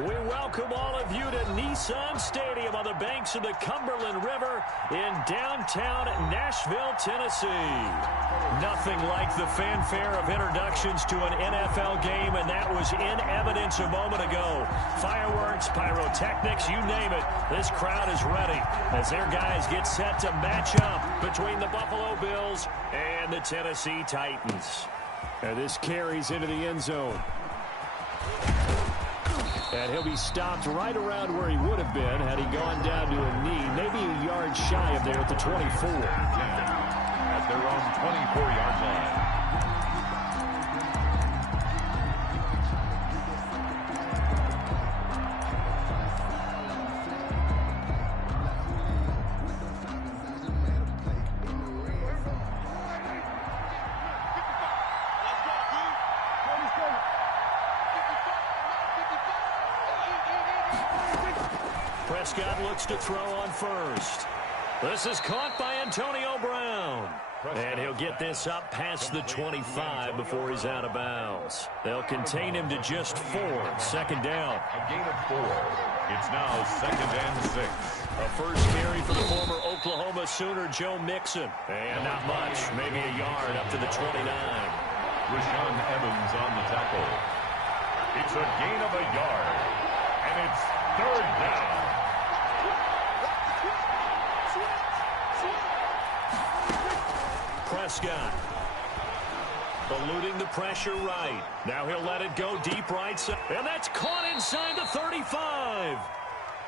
We welcome all of you to Nissan Stadium on the banks of the Cumberland River in downtown Nashville, Tennessee. Nothing like the fanfare of introductions to an NFL game, and that was in evidence a moment ago. Fireworks, pyrotechnics, you name it. This crowd is ready as their guys get set to match up between the Buffalo Bills and the Tennessee Titans. And this carries into the end zone. And he'll be stopped right around where he would have been had he gone down to a knee, maybe a yard shy of there at the 24. At their own 24-yard line. Prescott looks to throw on first. This is caught by Antonio Brown. And he'll get this up past the 25 before he's out of bounds. They'll contain him to just 4. Second down. A gain of 4. It's now 2nd and 6. A first carry for the former Oklahoma Sooner, Joe Mixon. And not much, maybe a yard up to the 29. Rashaan Evans on the tackle. It's a gain of a yard. And it's 3rd down. Prescott eluding the pressure right. Now he'll let it go deep right side. And that's caught inside the 35.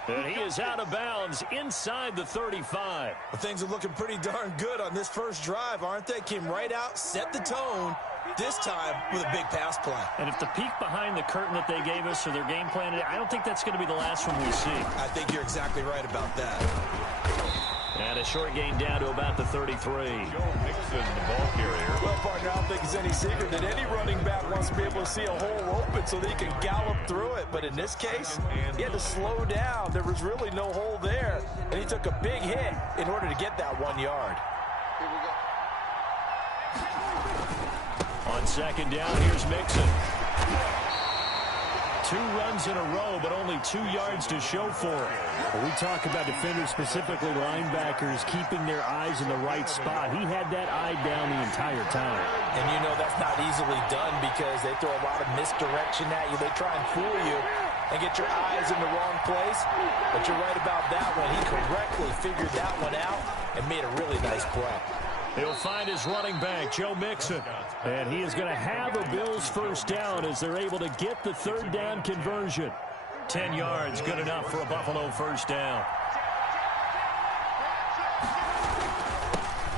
And he is out of bounds inside the 35. Well, things are looking pretty darn good on this first drive, aren't they? Came right out, set the tone, this time with a big pass play. And if the peek behind the curtain that they gave us or their game plan, I don't think that's going to be the last one we see. I think you're exactly right about that. And a short gain down to about the 33. Joe Mixon, the ball carrier. Well, partner, I don't think it's any secret that any running back wants to be able to see a hole open so that he can gallop through it. But in this case, he had to slow down. There was really no hole there. And he took a big hit in order to get that 1 yard. On second down, here's Mixon. 2 runs in a row, but only 2 yards to show for it. When we talk about defenders, specifically linebackers, keeping their eyes in the right spot, he had that eye down the entire time. And you know that's not easily done because they throw a lot of misdirection at you. They try and fool you and get your eyes in the wrong place. But you're right about that one. He correctly figured that one out and made a really nice play. He'll find his running back, Joe Mixon. And he is going to have a Bills first down as they're able to get the 3rd down conversion. 10 yards, good enough for a Buffalo first down.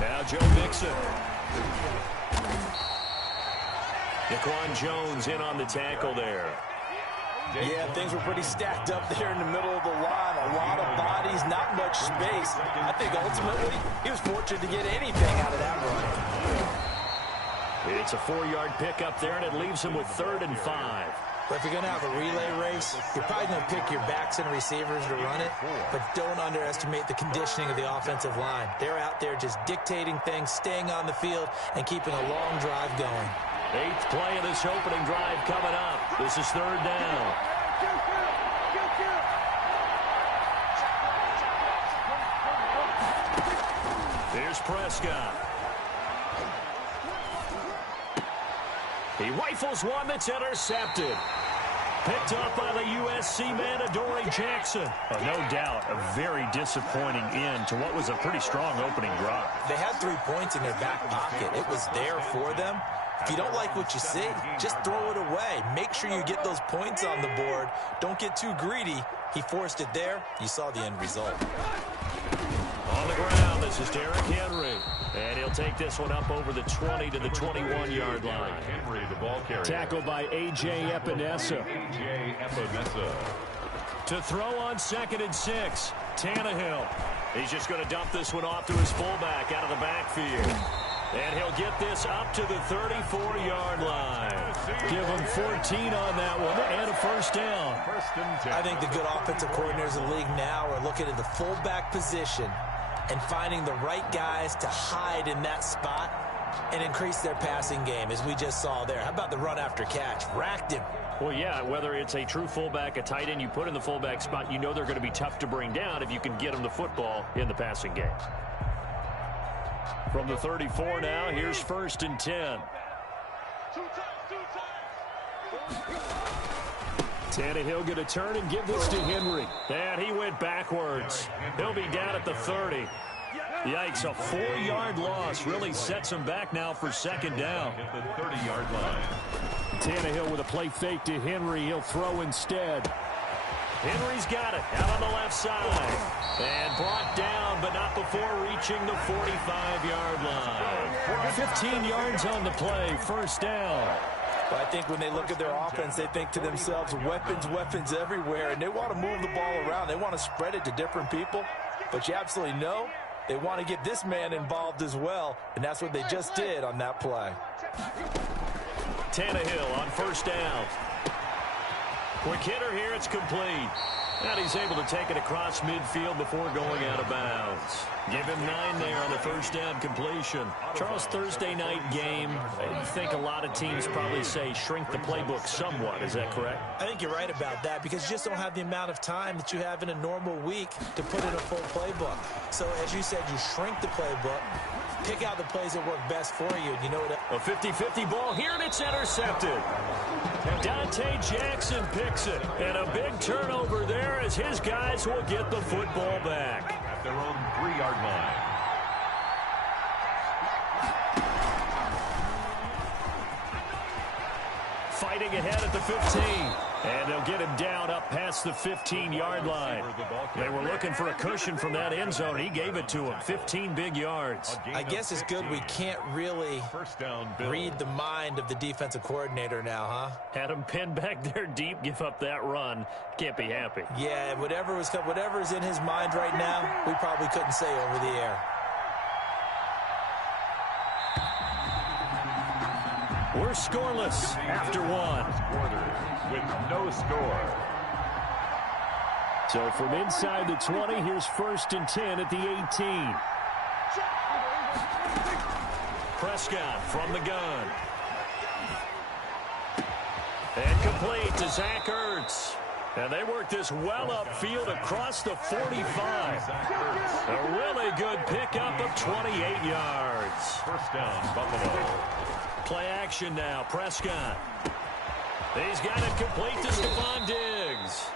Now Joe Mixon. Daquan Jones in on the tackle there. Yeah, things were pretty stacked up there in the middle of the line. A lot of bodies, not much space. I think ultimately he was fortunate to get anything out of that run. It's a 4-yard pickup there, and it leaves him with 3rd and 5. But if you're going to have a relay race, you're probably going to pick your backs and receivers to run it, but don't underestimate the conditioning of the offensive line. They're out there just dictating things, staying on the field, and keeping a long drive going. 8th play of this opening drive coming up. This is 3rd down. Here's Prescott. He rifles one that's intercepted. Picked up by the USC man, Adoree Jackson. No doubt, a very disappointing end to what was a pretty strong opening drive. They had 3 points in their back pocket. It was there for them. If you don't like what you see, just throw it away. Make sure you get those points on the board. Don't get too greedy. He forced it there. You saw the end result. On the ground, this is Derrick Henry. And he'll take this one up over the 20 to the 21-yard line. Henry, the ball carrier. Tackled by A.J. Epinesa. A.J. Epinesa. To throw on 2nd and 6, Tannehill. He's just going to dump this one off to his fullback out of the backfield. And he'll get this up to the 34-yard line. Give him 14 on that one and a first down. I think the good offensive coordinators in the league now are looking at the fullback position and finding the right guys to hide in that spot and increase their passing game, as we just saw there. How about the run after catch? Racked him. Well, yeah, whether it's a true fullback, a tight end you put in the fullback spot, you know they're going to be tough to bring down if you can get them the football in the passing game. From the 34 now, here's 1st and 10. Tannehill going to turn and give this to Henry. And he went backwards. He'll be down at the 30. Yikes, a 4-yard loss really sets him back now for 2nd down. At the 30-yard line. Tannehill with a play fake to Henry. He'll throw instead. Henry's got it out on the left side. And brought down, but not before reaching the 45-yard line. 15 yards on the play, 1st down. But I think when they look at their offense, they think to themselves, weapons, weapons everywhere, and they want to move the ball around. They want to spread it to different people. But you absolutely know they want to get this man involved as well, and that's what they just did on that play. Tannehill on 1st down. Quick hitter here, it's complete. And he's able to take it across midfield before going out of bounds. Give him 9 there on the 1st down completion. Charles, Thursday night game, I think a lot of teams probably say shrink the playbook somewhat. Is that correct? I think you're right about that because you just don't have the amount of time that you have in a normal week to put in a full playbook. So as you said, you shrink the playbook, pick out the plays that work best for you. And you know what? A 50-50 ball here, and it's intercepted. Dante Jackson picks it, and a big turnover there as his guys will get the football back. At their own 3-yard line. Fighting ahead at the 15. And they'll get him down up past the 15-yard line. They were looking for a cushion from that end zone. He gave it to him. 15 big yards. I guess it's good we can't really read the mind of the defensive coordinator now, huh? Had him pinned back there deep, give up that run. Can't be happy. Yeah, whatever's in his mind right now, we probably couldn't say over the air. We're scoreless after 1. With no score. So from inside the 20, here's 1st and 10 at the 18. Prescott from the gun. And complete to Zach Ertz. And they work this well upfield across the 45. A really good pickup of 28 yards. 1st down, Buffalo. Play action now, Prescott. He's got it complete to Stephon Diggs.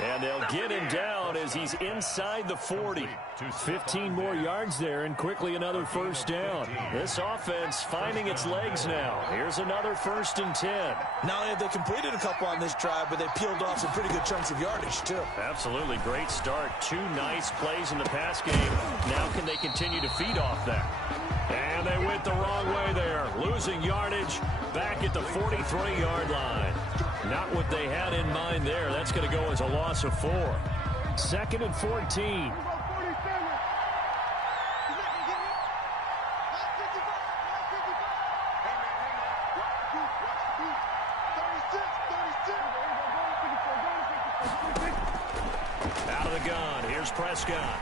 And they'll get him down as he's inside the 40. 15 more yards there and quickly another 1st down. This offense finding its legs now. Here's another 1st and 10. Not only have they completed a couple on this drive, but they peeled off some pretty good chunks of yardage, too. Absolutely great start. 2 nice plays in the pass game. Now can they continue to feed off that? And they went the wrong way there. Losing yardage back at the 43-yard line. Not what they had in mind there. That's going to go as a loss of 4. 2nd and 14. Out of the gun. Here's Prescott.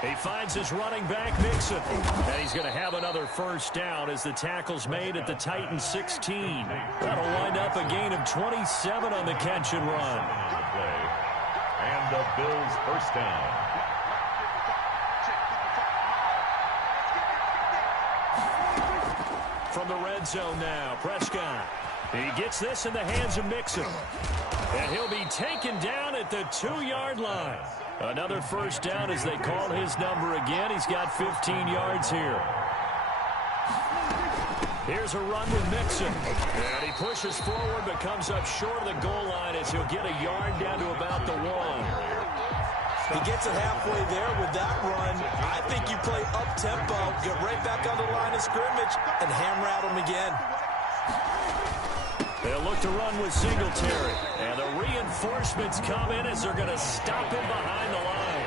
He finds his running back, Mixon. And he's going to have another 1st down as the tackle's made at the Titans 16. That'll wind up a gain of 27 on the catch and run. And the Bills' 1st down. From the red zone now, Prescott. He gets this in the hands of Mixon. And he'll be taken down at the 2-yard line. Another 1st down as they call his number again. He's got 15 yards here. Here's a run with Mixon. And he pushes forward but comes up short of the goal line as he'll get a yard down to about the 1. He gets it halfway there with that run. I think you play up-tempo, get right back on the line of scrimmage, and hammer at him again. They'll look to run with Singletary. And the reinforcements come in as they're going to stop him behind the line.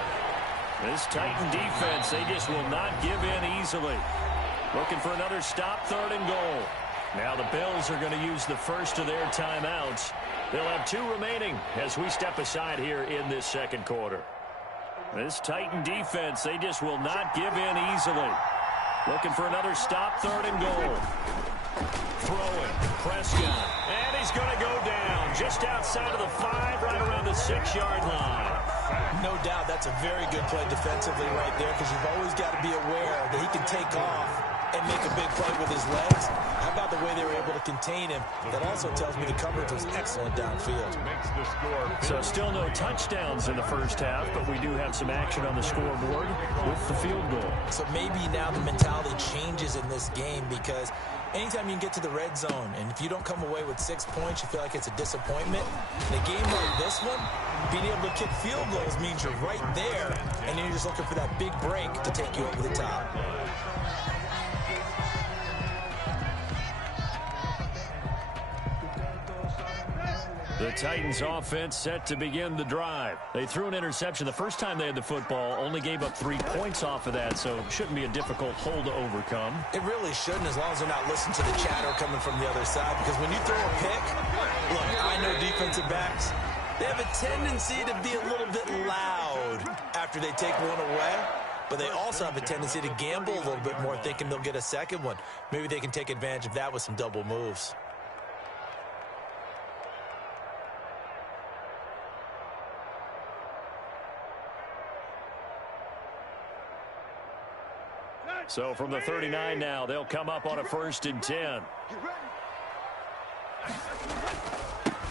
This Titan defense, they just will not give in easily. Looking for another stop, 3rd and goal. Now the Bills are going to use the first of their timeouts. They'll have 2 remaining as we step aside here in this 2nd quarter. This Titan defense, they just will not give in easily. Looking for another stop, 3rd and goal. Throwing, Prescott, and he's going to go down just outside of the 5, right around the 6-yard line. No doubt that's a very good play defensively right there, because you've always got to be aware that he can take off and make a big play with his legs. How about the way they were able to contain him? That also tells me the coverage was excellent downfield. So still no touchdowns in the first half, but we do have some action on the scoreboard with the field goal. So maybe now the mentality changes in this game, because anytime you can get to the red zone, and if you don't come away with 6 points, you feel like it's a disappointment. In a game like this one, being able to kick field goals means you're right there, and then you're just looking for that big break to take you over the top. The Titans offense set to begin the drive. They threw an interception the first time they had the football, only gave up 3 points off of that, so it shouldn't be a difficult hole to overcome. It really shouldn't, as long as they're not listening to the chatter coming from the other side, because when you throw a pick, look, I know defensive backs, they have a tendency to be a little bit loud after they take one away, but they also have a tendency to gamble a little bit more, thinking they'll get a second one. Maybe they can take advantage of that with some double moves. So from the 39 now, they'll come up on a 1st and 10.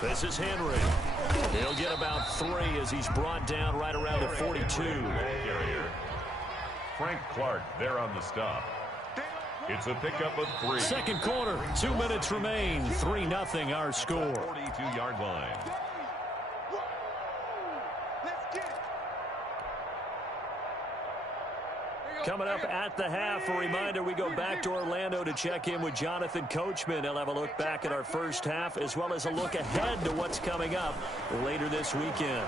This is Henry. He'll get about 3 as he's brought down right around the 42. Frank Clark there on the stop. It's a pickup of 3. Second quarter, 2 minutes remain. 3-0 our score. 42-yard line. Coming up at the half, a reminder, we go back to Orlando to check in with Jonathan Coachman. He'll have a look back at our first half, as well as a look ahead to what's coming up later this weekend.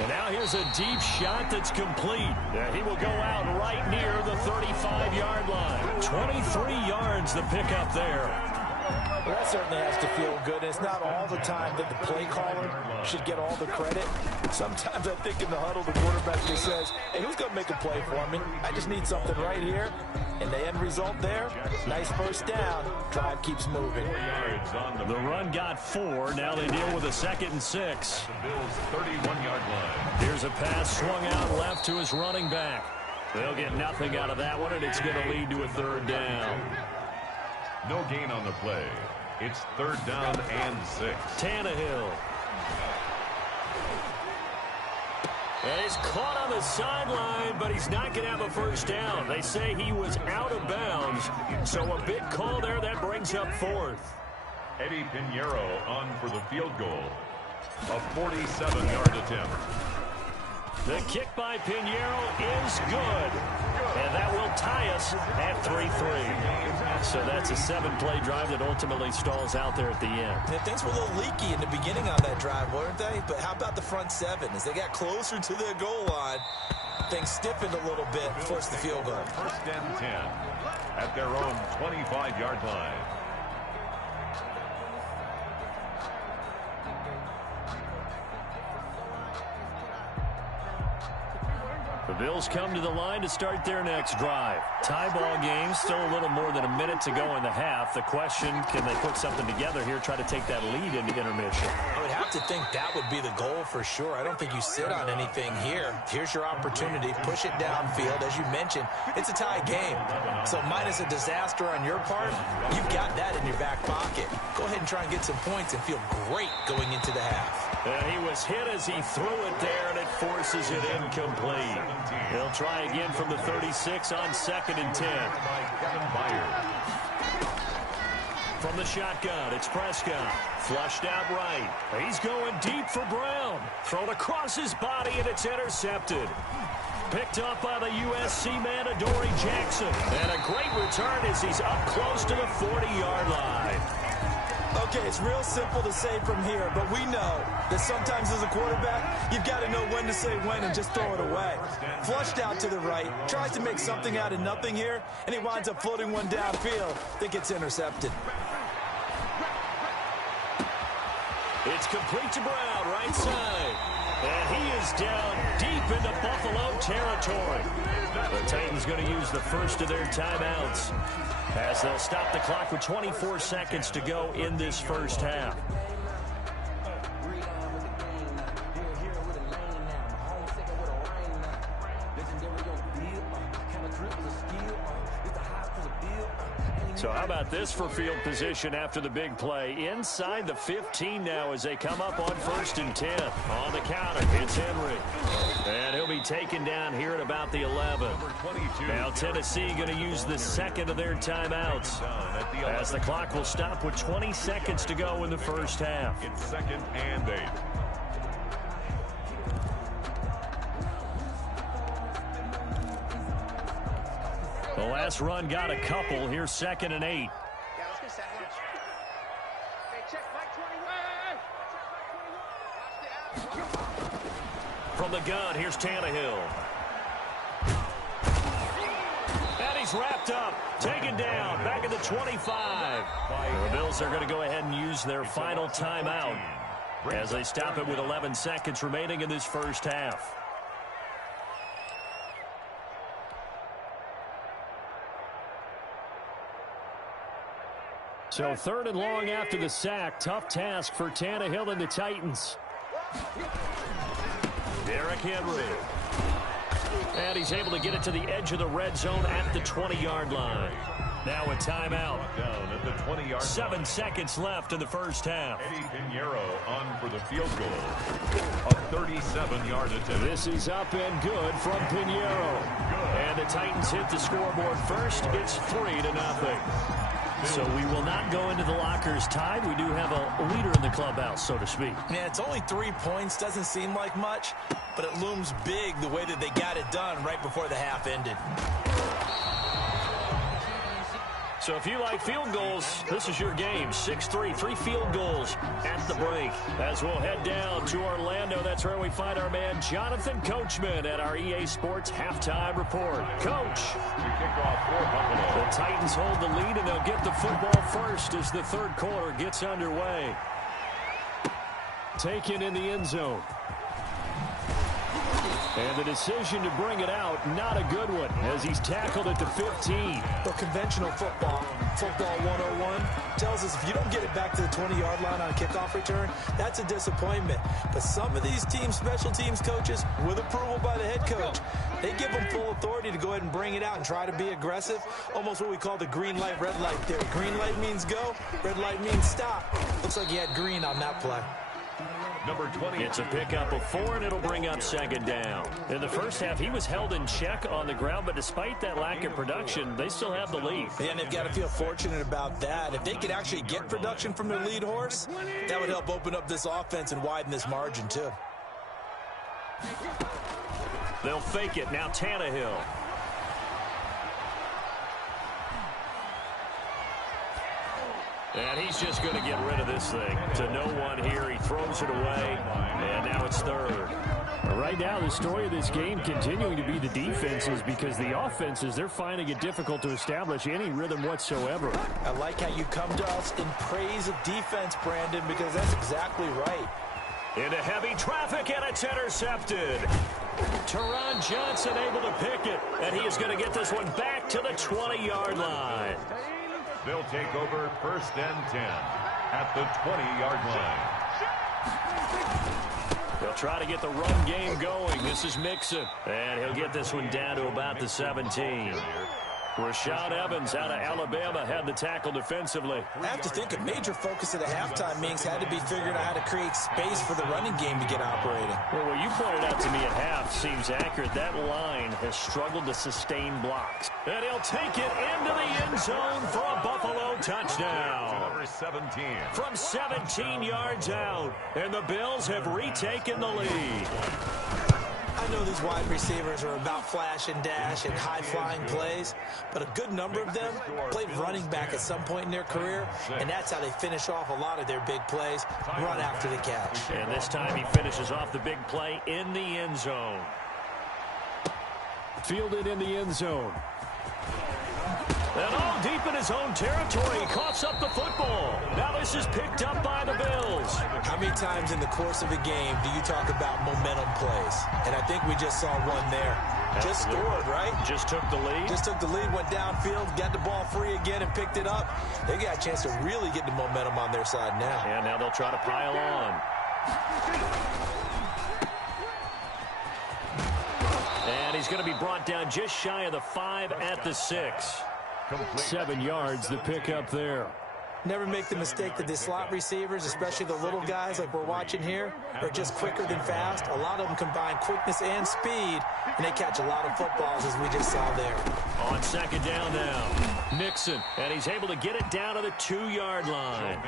And now here's a deep shot that's complete. He will go out right near the 35-yard line. 23 yards the pickup there. Well, that certainly has to feel good. And it's not all the time that the play caller should get all the credit. Sometimes I think in the huddle, the quarterback just says, hey, who's going to make a play for me? I just need something right here. And the end result there, nice first down. Drive keeps moving. The run got 4. Now they deal with a 2nd and 6. The Bills' 31-yard line. Here's a pass swung out left to his running back. They'll get nothing out of that one, and it's going to lead to a 3rd down. No gain on the play. It's 3rd down and 6. Tannehill. And he's caught on the sideline, but he's not going to have a first down. They say he was out of bounds, so a big call there. That brings up 4th. Eddie Pinheiro on for the field goal. A 47-yard attempt. The kick by Pinheiro is good. And that will tie us at 3-3. So that's a 7-play drive that ultimately stalls out there at the end. Yeah, things were a little leaky in the beginning on that drive, weren't they? But how about the front 7? As they got closer to their goal line, things stiffened a little bit, forced the field goal. 1st and 10 at their own 25-yard line. The Bills come to the line to start their next drive. Tie ball game, still a little more than a minute to go in the half. The question, can they put something together here, try to take that lead into intermission? I would have to think that would be the goal for sure. I don't think you sit on anything here. Here's your opportunity. Push it downfield. As you mentioned, it's a tie game. So minus a disaster on your part, you've got that in your back pocket. Go ahead and try and get some points and feel great going into the half. He was hit as he threw it there, and it forces it incomplete. They'll try again from the 36 on 2nd and 10. From the shotgun, it's Prescott. Flushed out right. He's going deep for Brown. Thrown across his body, and it's intercepted. Picked up by the USC man, Adoree Jackson. And a great return as he's up close to the 40-yard line. Okay, it's real simple to say from here, but we know that sometimes as a quarterback, you've got to know when to say when and just throw it away. Flushed out to the right, tries to make something out of nothing here, and he winds up floating one downfield that gets intercepted. It's complete to Brown, right side. And he is down deep into Buffalo territory. The Titans going to use the first of their timeouts as they'll stop the clock with 24 seconds to go in this first half. So how about this for field position after the big play? Inside the 15 now as they come up on 1st and 10. On the counter, it's Henry. And he'll be taken down here at about the 11. Now Tennessee going to use the second of their timeouts as the clock will stop with 20 seconds to go in the first half. It's 2nd and 8. The last run got a couple. Here's 2nd and 8. From the gun, here's Tannehill. And he's wrapped up. Taken down. Back at the 25. The Bills are going to go ahead and use their final timeout as they stop it with 11 seconds remaining in this first half. So 3rd and long after the sack. Tough task for Tannehill and the Titans. Derrick Henry. And he's able to get it to the edge of the red zone at the 20-yard line. Now a timeout. Down at the 20-yard 7 seconds left in the first half. Eddie Pinheiro on for the field goal. A 37-yard attempt. This is up and good from Pinheiro. And the Titans hit the scoreboard first. It's 3-0. So we will not go into the lockers tied. We do have a leader in the clubhouse, so to speak. Yeah, it's only 3 points. Doesn't seem like much, but it looms big the way that they got it done right before the half ended. So if you like field goals, this is your game. 6-3, 3 field goals at the break. As we'll head down to Orlando, that's where we find our man Jonathan Coachman at our EA Sports Halftime Report. Coach. We kick off for Buffalo. The Titans hold the lead, and they'll get the football first as the third quarter gets underway. Taken in the end zone. And the decision to bring it out, not a good one, as he's tackled at the 15. But conventional football 101, tells us if you don't get it back to the 20-yard line on a kickoff return, that's a disappointment. But some of these team special teams coaches, with approval by the head coach, they give them full authority to go ahead and bring it out and try to be aggressive, almost what we call the green light, red light theory. Green light means go, red light means stop. Looks like he had green on that play. Number 20. It's a pickup of 4, and it'll bring up 2nd down. In the first half, he was held in check on the ground, but despite that lack of production, they still have the lead. Yeah, and they've got to feel fortunate about that. If they could actually get production from their lead horse, that would help open up this offense and widen this margin, too. They'll fake it. Now Tannehill. And he's just going to get rid of this thing. To no one here. He throws it away, and now it's 3rd. Right now, the story of this game continuing to be the defenses, because the offenses, they're finding it difficult to establish any rhythm whatsoever. I like how you come to us in praise of defense, Brandon, because that's exactly right. Into heavy traffic, and it's intercepted. Teron Johnson able to pick it, and he is going to get this one back to the 20-yard line. They'll take over 1st and 10 at the 20-yard line. They'll try to get the run game going. This is Mixon, and he'll get this one down to about the 17. Rashad Evans out of Alabama had the tackle defensively. I have to think a major focus of the halftime meetings had to be figuring out how to create space for the running game to get operating. Well, what you pointed out to me at half seems accurate. That line has struggled to sustain blocks. And he'll take it into the end zone for a Buffalo touchdown. Number 17. From 17 yards out. And the Bills have retaken the lead. I know these wide receivers are about flash and dash and high-flying plays, but a good number of them played running back at some point in their career, and that's how they finish off a lot of their big plays, run after the catch. And this time he finishes off the big play in the end zone. Fielded in the end zone. And all deep in his own territory, he coughs up the football. Now this is picked up by the Bills. How many times in the course of a game do you talk about momentum plays? And I think we just saw one there. Just scored, right? Just took the lead. Just took the lead, went downfield, got the ball free again and picked it up. They got a chance to really get the momentum on their side now. And now they'll try to pile on. And he's going to be brought down just shy of the 5 at the 6. 7 yards the pickup there. Never make the mistake that the slot receivers, especially the little guys like we're watching here, are just quicker than fast. A lot of them combine quickness and speed, and they catch a lot of footballs, as we just saw there. On second down now, Mixon, and he's able to get it down to the 2-yard line.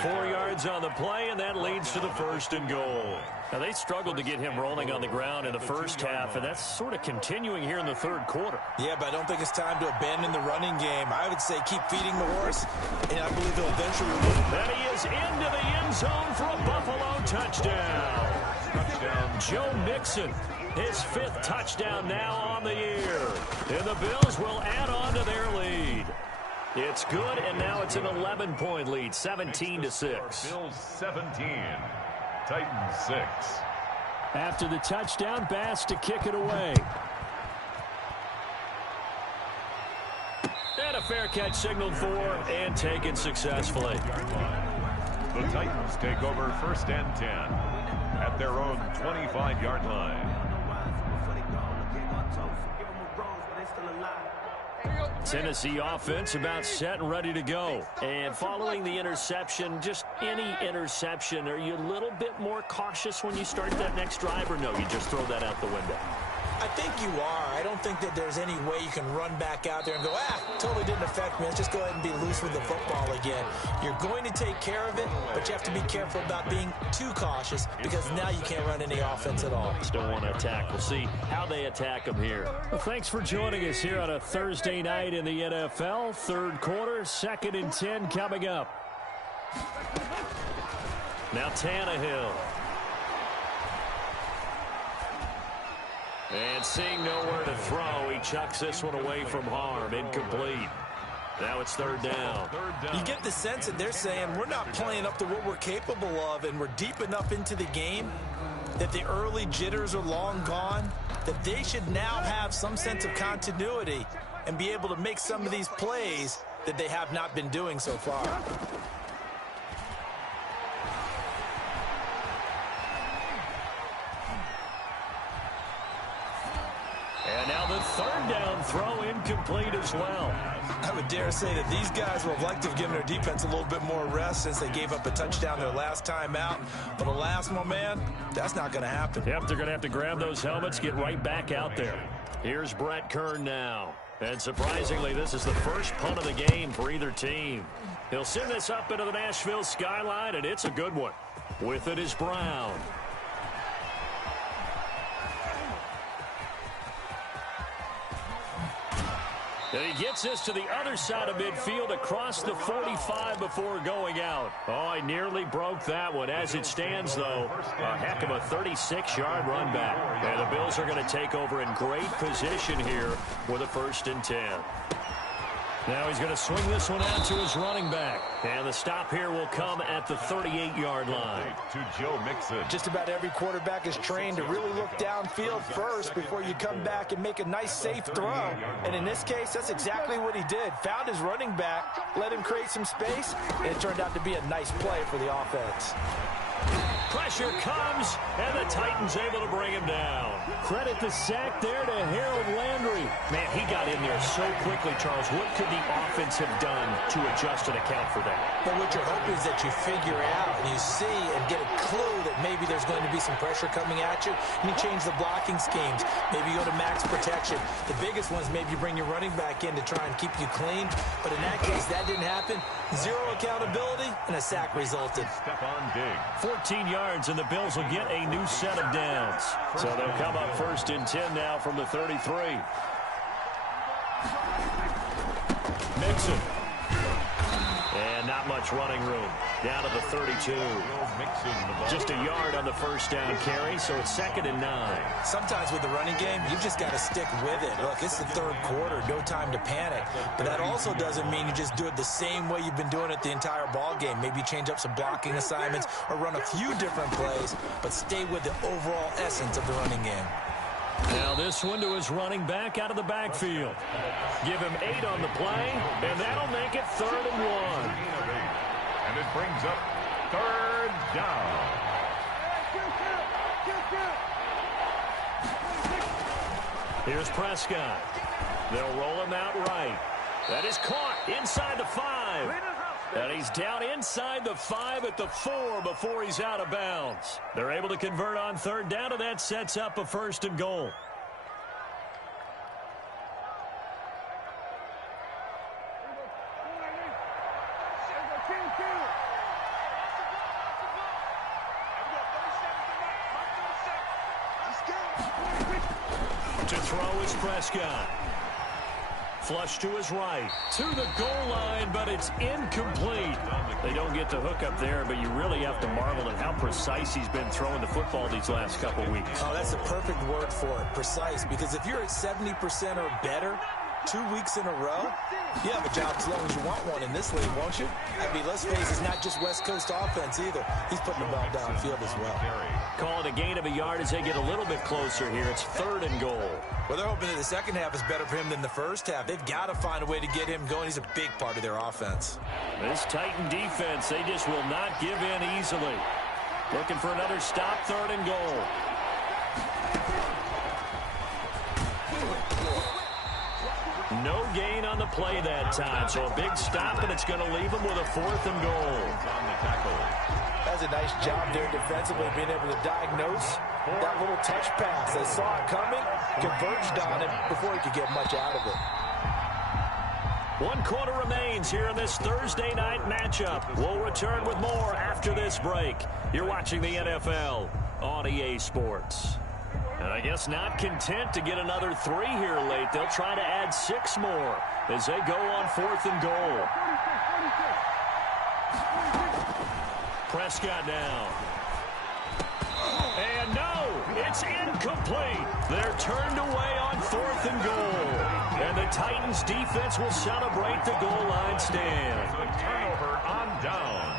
4 yards on the play, and that leads to the 1st and goal. Now, they struggled to get him rolling on the ground in the first half, and that's sort of continuing here in the third quarter. Yeah, but I don't think it's time to abandon the running game. I would say keep feeding the horse, and I believe they'll eventually win. And he is into the end zone for a Buffalo touchdown. Joe Mixon, his 5th touchdown now on the year. And the Bills will add on to their lead. It's good, and now it's an 11-point lead, 17-6. Bills 17, Titans 6. After the touchdown, Bass to kick it away. And a fair catch signaled for and taken successfully. The Titans take over 1st and 10 at their own 25-yard line. Tennessee offense about set and ready to go. And following the interception, just any interception, are you a little bit more cautious when you start that next drive, or no, you just throw that out the window? I think you are. I don't think that there's any way you can run back out there and go, totally didn't affect me. Let's just go ahead and be loose with the football again. You're going to take care of it, but you have to be careful about being too cautious because now you can't run any offense at all. Still want to attack. We'll see how they attack them here. Well, thanks for joining us here on a Thursday night in the NFL. Third quarter, 2nd and 10 coming up. Now Tannehill. And seeing nowhere to throw, he chucks this one away from harm. Incomplete. Now it's 3rd down. You get the sense that they're saying we're not playing up to what we're capable of, and we're deep enough into the game that the early jitters are long gone, that they should now have some sense of continuity and be able to make some of these plays that they have not been doing so far. And now the 3rd down throw incomplete as well. I would dare say that these guys would have liked to have given their defense a little bit more rest since they gave up a touchdown their last time out. But alas, my man, that's not going to happen. Yep, they're going to have to grab those helmets, get right back out there. Here's Brett Kern now. And surprisingly, this is the first punt of the game for either team. He'll send this up into the Nashville skyline, and it's a good one. With it is Brown. And he gets this to the other side of midfield across the 45 before going out. Oh, I nearly broke that one. As it stands, though, a heck of a 36-yard run back. And the Bills are going to take over in great position here with a 1st and 10. Now he's going to swing this one out to his running back. And the stop here will come at the 38-yard line. To Joe Mixon. Just about every quarterback is trained to really look downfield first before you come back and make a nice, safe throw. And in this case, that's exactly what he did. Found his running back, let him create some space, and it turned out to be a nice play for the offense. Pressure comes, and the Titans able to bring him down. Credit the sack there to Harold Landry. Man, he got in there so quickly, Charles. What could the offense have done to adjust and account for that? But what you're hoping is that you figure out and you see and get a clue that maybe there's going to be some pressure coming at you, and you change the blocking schemes. Maybe you go to max protection. The biggest one is maybe you bring your running back in to try and keep you clean. But in that case, that didn't happen. Zero accountability, and a sack resulted. Stephon Diggs. 14 yards, and the Bills will get a new set of downs. So they'll come up 1st and 10 now from the 33. Mixon. And not much running room. Down to the 32. Just a yard on the first down carry, so it's 2nd and 9. Sometimes with the running game, you've just got to stick with it. Look, it's the 3rd quarter, no time to panic. But that also doesn't mean you just do it the same way you've been doing it the entire ball game. Maybe change up some blocking assignments or run a few different plays, but stay with the overall essence of the running game. Now this one to his running back out of the backfield. Give him 8 on the play, and that'll make it 3rd and 1. And it brings up 3rd down. Here's Prescott. They'll roll him out right. That is caught inside the 5. And he's down inside the 5 at the 4 before he's out of bounds. They're able to convert on 3rd down, and that sets up a 1st and goal. To throw is Prescott. Flush to his right, to the goal line, but it's incomplete. They don't get the hook up there, but you really have to marvel at how precise he's been throwing the football these last couple weeks. Oh, that's the perfect word for it, precise, because if you're at 70% or better 2 weeks in a row, you have a job as long as you want one in this league, won't you? I mean, let's face it, it's not just West Coast offense either. He's putting the ball downfield as well. Call it a gain of a yard as they get a little bit closer here. It's 3rd and goal. Well, they're hoping that the second half is better for him than the first half. They've got to find a way to get him going. He's a big part of their offense. This Titan defense, they just will not give in easily. Looking for another stop, 3rd and goal. No gain on the play that time, so a big stop, and it's going to leave him with a 4th and goal. That's a nice job there defensively, being able to diagnose that little touch pass. They saw it coming, converged on it before he could get much out of it. 1 quarter remains here in this Thursday night matchup. We'll return with more after this break. You're watching the NFL on EA Sports. And I guess not content to get another 3 here late. They'll try to add 6 more as they go on 4th and goal. Prescott now. And no, it's incomplete. They're turned away on 4th and goal. And the Titans defense will celebrate the goal line stand. A turnover on down.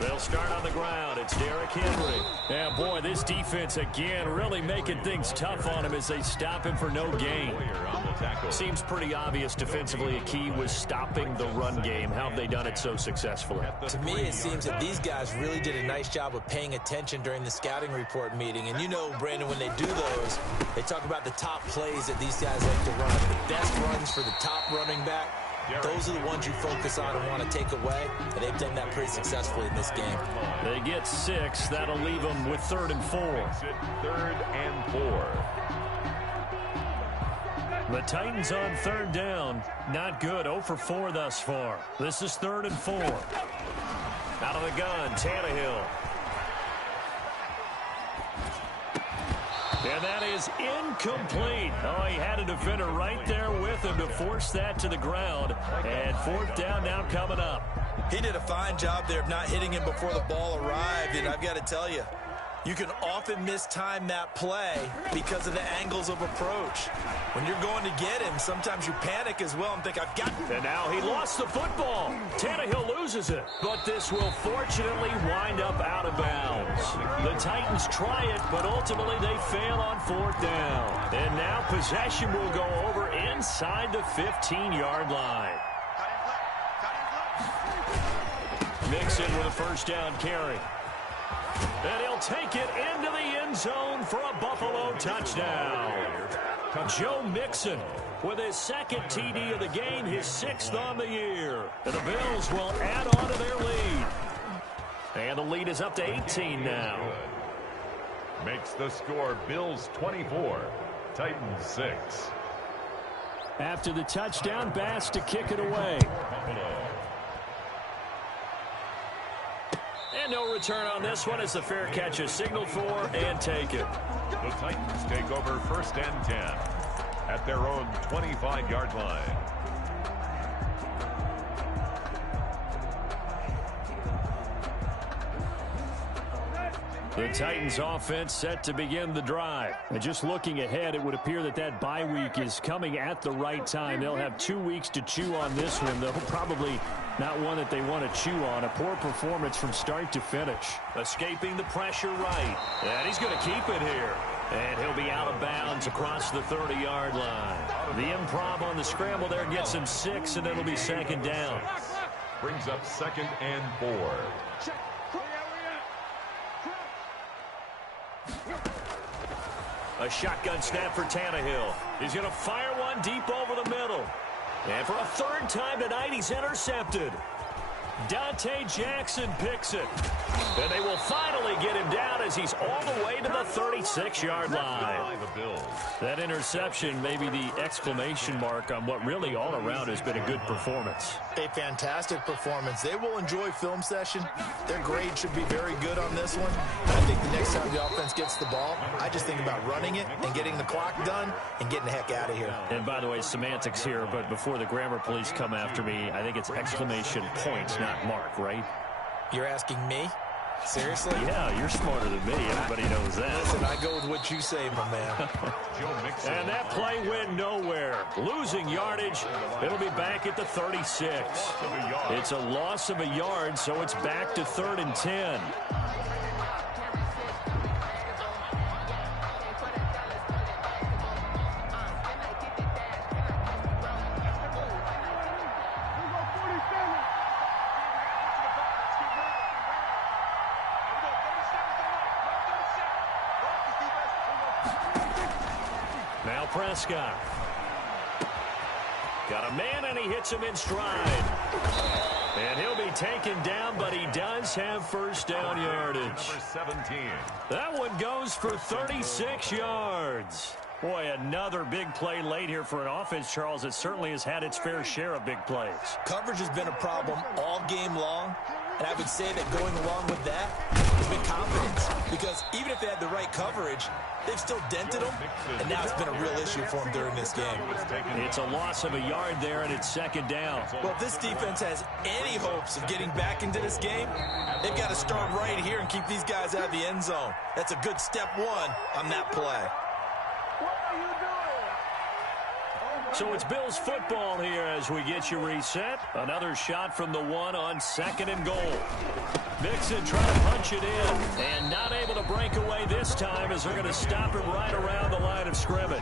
They'll start on the ground. It's Derrick Henry. Yeah, boy, this defense again really making things tough on him as they stop him for no gain. Seems pretty obvious defensively a key was stopping the run game. How have they done it so successfully? To me, it seems that these guys really did a nice job of paying attention during the scouting report meeting. And you know, Brandon, when they do those, they talk about the top plays that these guys like to run. The best runs for the top running back. Those are the ones you focus on and want to take away, and they've done that pretty successfully in this game. They get 6. That'll leave them with 3rd and 4. 3rd and 4. The Titans on 3rd down. Not good. 0 for 4 thus far. This is 3rd and 4. Out of the gun, Tannehill. And that is incomplete. Oh, he had a defender right there with him to force that to the ground. And 4th down now coming up. He did a fine job there of not hitting him before the ball arrived. And I've got to tell you, you can often mistime that play because of the angles of approach. When you're going to get him, sometimes you panic as well and think, I've got him. And now he lost the football. Tannehill loses it. But this will fortunately wind up out of bounds. The Titans try it, but ultimately they fail on 4th down. And now possession will go over inside the 15-yard line. Mixon with a 1st down carry. And he'll take it into the end zone for a Buffalo touchdown. Joe Mixon with his 2nd TD of the game, his 6th on the year. And the Bills will add on to their lead. And the lead is up to 18 now. Makes the score Bills 24, Titans 6. After the touchdown, Bass to kick it away. And no return on this one as the fair catch is signaled for and taken. The Titans take over 1st and 10. at their own 25-yard line. The Titans offense set to begin the drive. And just looking ahead, it would appear that that bye week is coming at the right time. They'll have 2 weeks to chew on this one, though probably not one that they want to chew on. A poor performance from start to finish. Escaping the pressure right. And he's going to keep it here. And he'll be out of bounds across the 30-yard line. The improv on the scramble there gets him 6, and it'll be second down. Brings up 2nd and 4. A shotgun snap for Tannehill. He's going to fire one deep over the middle. And for a third time tonight, he's intercepted. Dante Jackson picks it. And they will finally get him down as he's all the way to the 36-yard line. That interception may be the exclamation mark on what really all around has been a good performance. A fantastic performance. They will enjoy film session. Their grade should be very good on this one. I think the next time the offense gets the ball, I just think about running it and getting the clock done and getting the heck out of here. And by the way, semantics here, but before the grammar police come after me, I think it's exclamation points, not mark, right? You're asking me? Seriously? Yeah, you're smarter than me. Everybody knows that. Listen, I go with what you say, my man. And that play went nowhere. Losing yardage. It'll be back at the 36. It's a loss of a yard, so it's back to 3rd and 10. Now Prescott. Got a man, and he hits him in stride. And he'll be taken down, but he does have first down yardage. Number 17. That one goes for 36 yards. Boy, another big play late here for an offense, Charles, that certainly has had its fair share of big plays. Coverage has been a problem all game long, and I would say that going along with that has been confidence. Because even if they had the right coverage, they've still dented them, and now it's been a real issue for them during this game. It's a loss of a yard there, and it's second down. Well, if this defense has any hopes of getting back into this game, they've got to start right here and keep these guys out of the end zone. That's a good step one on that play. So it's Bills football here as we get you reset. Another shot from the 1 on 2nd and goal. Mixon trying to punch it in, and not able to break away this time as they're going to stop him right around the line of scrimmage.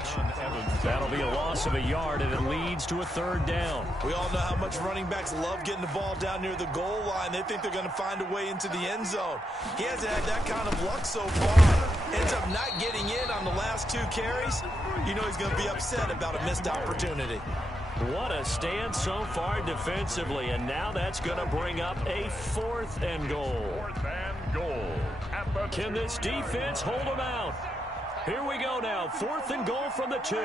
That'll be a loss of a yard, and it leads to a 3rd down. We all know how much running backs love getting the ball down near the goal line. They think they're going to find a way into the end zone. He hasn't had that kind of luck so far. Ends up not getting in on the last 2 carries. You know he's going to be upset about a missed opportunity. What a stand so far defensively, and now that's going to bring up a 4th and goal. 4th and goal. Can this defense hold them out? Here we go now, 4th and goal from the 2.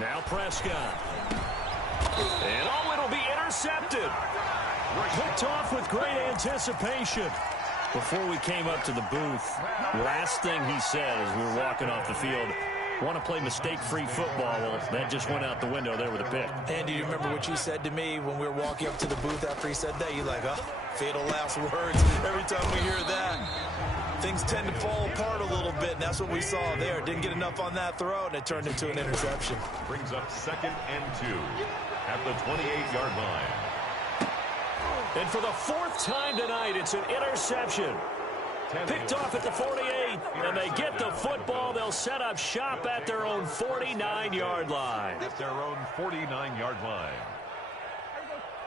Now Prescott. And oh, it'll be intercepted. Picked off with great anticipation. Before we came up to the booth, last thing he said as we were walking off the field, want to play mistake-free football. Well, that just went out the window there with a pick. Andy, you remember what you said to me when we were walking up to the booth after he said that? You're like, oh, fatal last words. Every time we hear that, things tend to fall apart a little bit, and that's what we saw there. Didn't get enough on that throw, and it turned into an interception. Brings up 2nd and 2 at the 28-yard line. And for the 4th time tonight, it's an interception. Picked off at the 48, and they get the football. They'll set up shop at their own 49-yard line. At their own 49-yard line.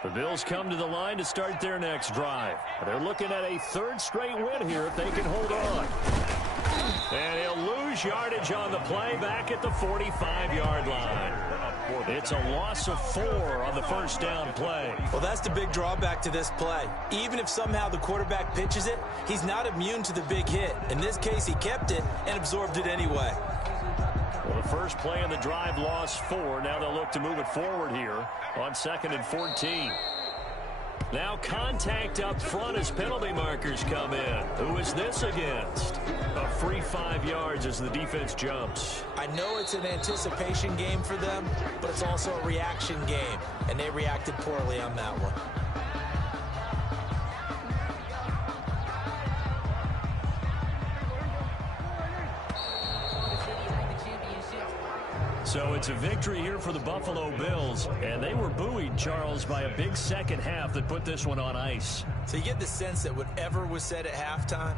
The Bills come to the line to start their next drive. They're looking at a 3rd straight win here if they can hold on. And he'll lose yardage on the play back at the 45-yard line. It's a loss of 4 on the first down play. Well, that's the big drawback to this play. Even if somehow the quarterback pitches it, he's not immune to the big hit. In this case, he kept it and absorbed it anyway. Well, the first play of the drive lost 4. Now they'll look to move it forward here on 2nd and 14. Now contact up front as penalty markers come in. Who is this against? A free 5 yards as the defense jumps. I know it's an anticipation game for them, but it's also a reaction game, and they reacted poorly on that one. So it's a victory here for the Buffalo Bills, and they were buoyed, Charles, by a big second half that put this one on ice. So you get the sense that whatever was said at halftime,